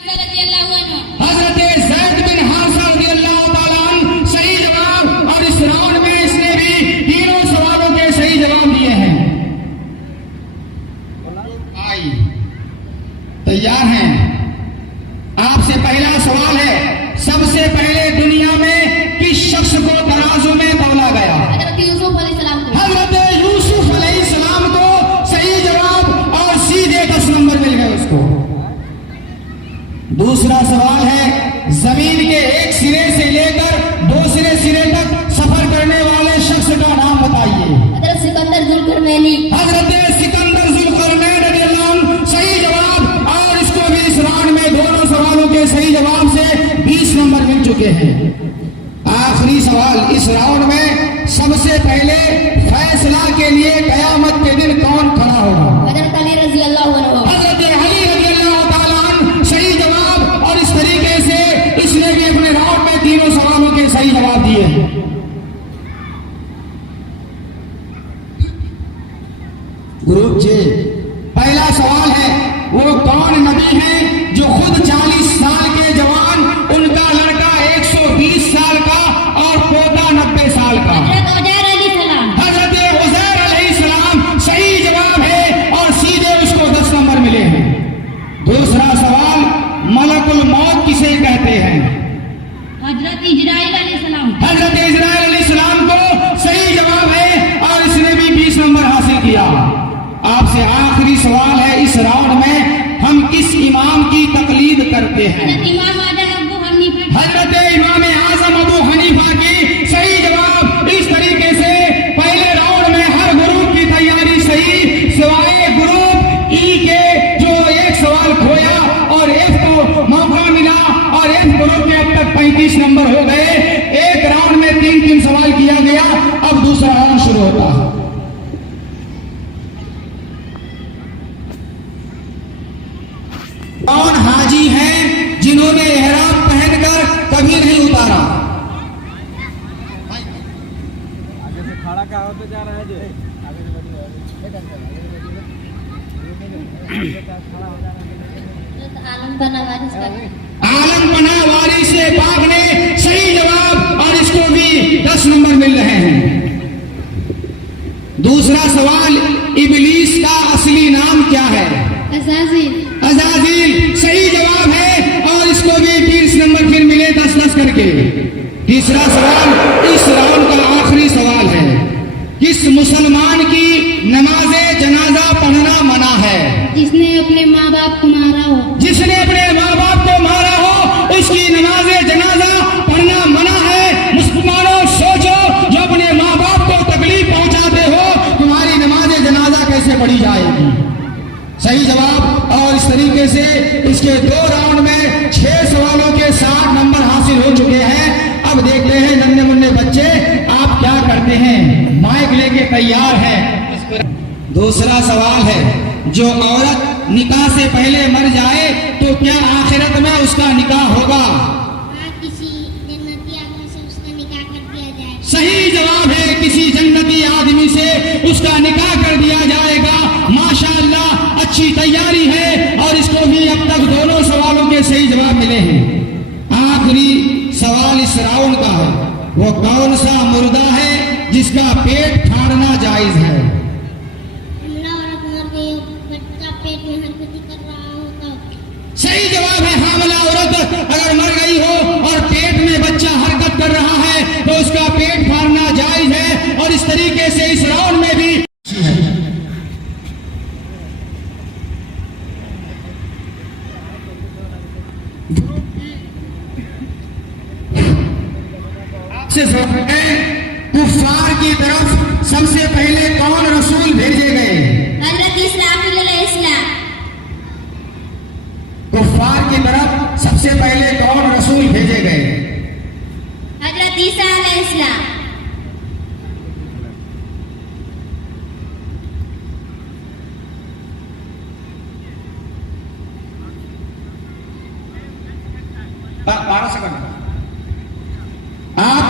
हजरत ज़ैद बिन हारिसा रज़ियल्लाहु ताला अन्हु सही जवाब, और इस राउंड में इसने भी तीनों सवालों के सही जवाब दिए हैं। आई तैयार हैं? आपसे पहला सवाल है, सबसे पहले दुनिया में किस शख्स को तराजू में तौला गया? हजरत यूसुफ अलैहिस्सलाम को सही जवाब, और सीधे 10 नंबर मिल गए उसको। दूसरा सवाल है, जमीन के एक सिरे से लेकर दूसरे सिरे तक सफर करने वाले शख्स का नाम बताइए। हजरत सिकंदर जुल्करनैनी रज़ियल्लाहु अन्हु सही जवाब, और इसको भी इस राउंड में दोनों सवालों के सही जवाब से 20 नंबर मिल चुके हैं। आखिरी सवाल इस राउंड में, सबसे पहले फैसला के लिए कयामत के दिन कौन खड़ा होगा? हजरत अली रज़ियल्लाहु अन्हु। हजरत अली रज़ियल्लाहु ताला अन्हु सही जवाब, और इस तरीके से इसने भी अपने राउंड में तीनों सवालों के सही जवाब दिए। ग्रुप जे, पहला सवाल है, वो कौन नबी है जो खुद 40 साल के जवान, उनका लड़का 120 साल का और पोता 90 साल का? हजरत उज़ैर अलैहिस्सलाम सही जवाब है, और सीधे उसको 10 नंबर मिले हैं। दूसरा सवाल, मलकुल मौत किसे कहते हैं? हजरत इजराइल अलैहिस्सलाम को सही जवाब है, और इसने भी 20 नंबर हासिल किया। आपसे आखिरी सवाल है, इस राउंड में हम किस इमाम की तकलीद करते हैं? हजरत इमाम आजम अबू हनीफा की सही जवाब। इस तरीके से पहले राउंड में हर ग्रुप की तैयारी सही, सिवाय ग्रुप ई के जो एक सवाल खोया और एफ को मौका मिला, और एफ ग्रुप के अब तक 35 नंबर हो गए। एक राउंड में 3-3 सवाल किया गया, अब दूसरा राउंड शुरू होता है। कौन हाजी हैं जिन्होंने इहराम पहनकर कभी नहीं उतारा? आगे से खड़ा क्या होते जा रहा है जी? आगे से आलम पना वारी से पाक ने सही जवाब, और इसको भी 10 नंबर मिल रहे हैं। दूसरा सवाल, इबलीस का असली नाम क्या है? अज़ाज़ील सही जवाब है, और इसको भी 20 नंबर फिर मिले 10-10 करके। तीसरा सवाल इस राउंड का आखिरी सवाल है, किस मुसलमान की नमाज़े जनाजा पढ़ना मना है? जिसने अपने माँ बाप को मारा हो। जिसने अपने माँ बाप को मारा हो, उसकी नमाज़े जनाजा पढ़ना मना है। मुसलमानों सोचो, जो अपने माँ बाप को तकलीफ पहुंचाते हो, तुम्हारी नमाज़े जनाजा कैसे पढ़ी जाएगी? सही जवाब, और इस तरीके से इसके 2 राउंड में 6 सवालों के 60 नंबर हासिल हो चुके हैं। अब देखते हैं नन्हे मुन्ने बच्चे आप क्या करते हैं। माइक लेके तैयार है। दूसरा सवाल है, जो औरत निकाह से पहले मर जाए तो क्या आखिरत में उसका निकाह होगा? किसी जन्नती आदमी से उसका निकाह कर दिया जाए। सही जवाब है, किसी जन्नती आदमी से उसका निकाह कर दिया जाएगा। माशाअल्लाह, अच्छी तैयारी है, और इसको भी अब तक दोनों सवालों के सही जवाब मिले हैं। आखिरी सवाल इस राउंड का है, वो कौन सा मुर्दा है जिसका पेट फाड़ना जायज है? बच्चा पेट में हरकत कर रहा हो तो। सही जवाब है, हामिला औरत अगर मर गई हो और पेट में बच्चा हरकत कर रहा है तो उसका पेट फाड़ना जायज है, और इस तरीके से इस राउंड में भी कुफ्फार की तरफ सबसे पहले कौन रसूल भेजे गए? हजरत इस्राफील अलैहिस्सलाम। कुफ्फार की तरफ सबसे पहले कौन रसूल भेजे गए? हजरत ईसा अलैहिस्सलाम। 12 सेकंड। आप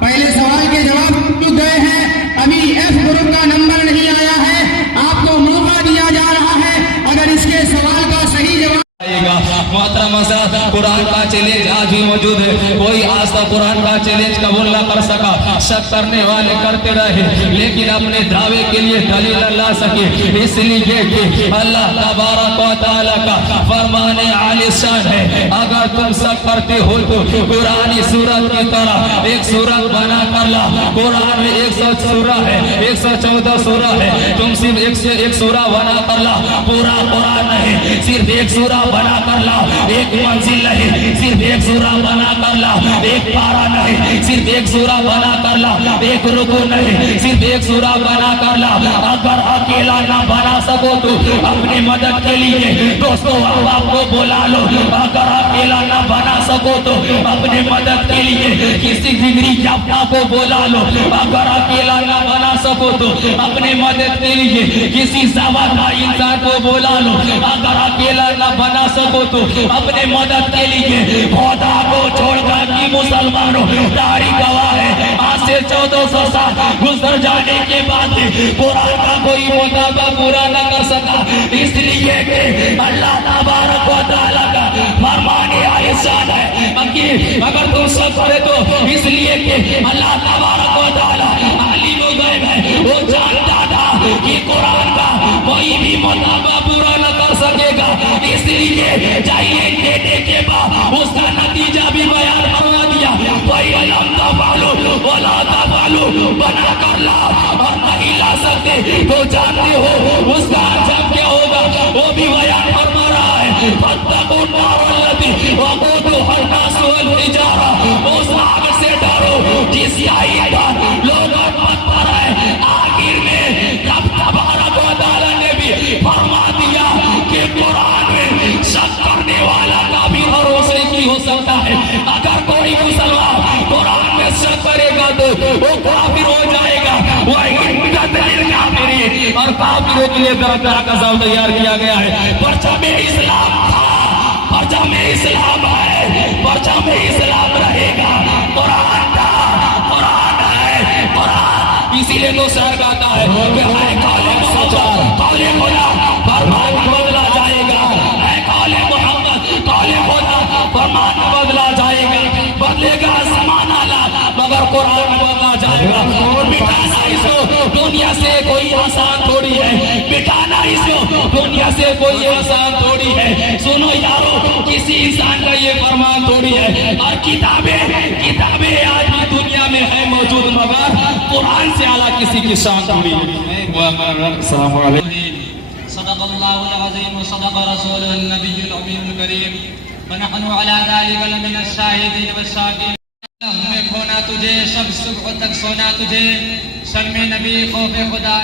पहले सवाल के जवाब चुक गए हैं, अभी एफ ग्रुप का नंबर नहीं आया है, आपको मौका दिया जा रहा है। अगर इसके सवाल का सही जवाब आएगा मोहतरम हज़रात, कुरान का चैलेंज आज भी मौजूद है। कोई आज तक कुरान का चैलेंज कबूल न कर सका। शक करने वाले करते रहे, लेकिन अपने दावे के लिए दलील न ला सके। इसलिए कि अल्लाह तबारक व तआला का फरमाने आलिशान है, अगर तुम शक करते हो तो कुरानी सूरत की तरह एक सूरत बना कर ला। कुरान में 100 सूरा है, 114 सूरा है, तुम सिर्फ एक सूरा बना कर ला। पूरा कुरान नहीं, सिर्फ एक सूरा बना कर ला। एक मंजिल नहीं, सिर्फ एक सूरा बना कर ला। एक पारा नहीं, सिर्फ एक सूरा बना कर ला। एक रुकू नहीं, सिर्फ एक सूरा बना कर ला। अगर अकेला ना बना सको तो अपनी मदद के लिए दोस्तों अहबाब को बुला लो। अगर अकेला ना बना सको तो अपने मदद के लिए किसी जिगरी जाफना को बुला लो। अगर अकेला ना बना सको तो अपने मदद के लिए किसी सवादा इंसान को बुला लो। अगर अकेला ना बना सको तो अपने मदद के लिए खुदा को छोड़कर कि मुसलमानों तारीख गवाह है, आज से 1400 साल गुजर जाने के बाद कुरान का कोई मुताबा पूरा न कर सका। इसलिए कि अल्लाह तबारक व तआला का फरमाने आलिशान है कि अगर तुम सब करे तो इसलिए कि अल्लाह तबारक व तआला आलिमुल गैब है, वो जानता था कि कुरान का कोई भी मुताबा पूरा न कर सकेगा। इसलिए चाहिए देने के बाद उसका नतीजा भी बयान करवा दिया। कोई अलम तफालू वला तफालू बना कर ला और नहीं ला सकते तो जानते हो उसका अंजाम क्या होगा, वो भी बयान फरमा रहा है। फत्तकू नारल्लती वक़ूदुहा अन्नास वल हिजारा, उस आग से डरो जिसका ईंधन लोग और पत्थर है। आखिर में रब तबारक व तआला ने भी फरमा दिया कि कुरान में शक करने वाला काफिर और मुशरिक हो सकता है। अगर कोई मुसलमान कुरान में शक करेगा तो वो काफिर हो जाएगा। और काफिरों के लिए तरह तरह का जाल तैयार किया गया है। पर्चा में इस्लाम था, पर्चा में इस्लाम है, पर्चा में इस्लाम रहेगा। कुरान था, कुरान है, कुरान। इसीलिए तो शहर गाता है कि है कौले मोहम्मद कौले खुदा फरमान बदला जाएगा। है कौले मोहम्मद कौले खुदा फरमान बदला जाएगा। बदलेगा ज़माना ला मगर कुरान बदला जाएगा। मिटाना इसको दुनिया से कोई आसान थोड़ी है, मिटाना इसको दुनिया से कोई आसान थोड़ी है। सुनो यारो, किसी इंसान का ये फरमान थोड़ी है। और किताबें आज भी दुनिया में है मौजूद, मगर कुरान से आला किसी की शान थोड़ी है। सदक़ल्लाहुल अज़ीम व सदक़ रसूलुहुन नबियुल अमीनुल करीम व नहनु अला ज़ालिका लमिनश शाहिदीन व शाकिरीन। हमें खोना तुझे, सब सुबह तक सोना तुझे, शर्म नबी खौफ खुदा।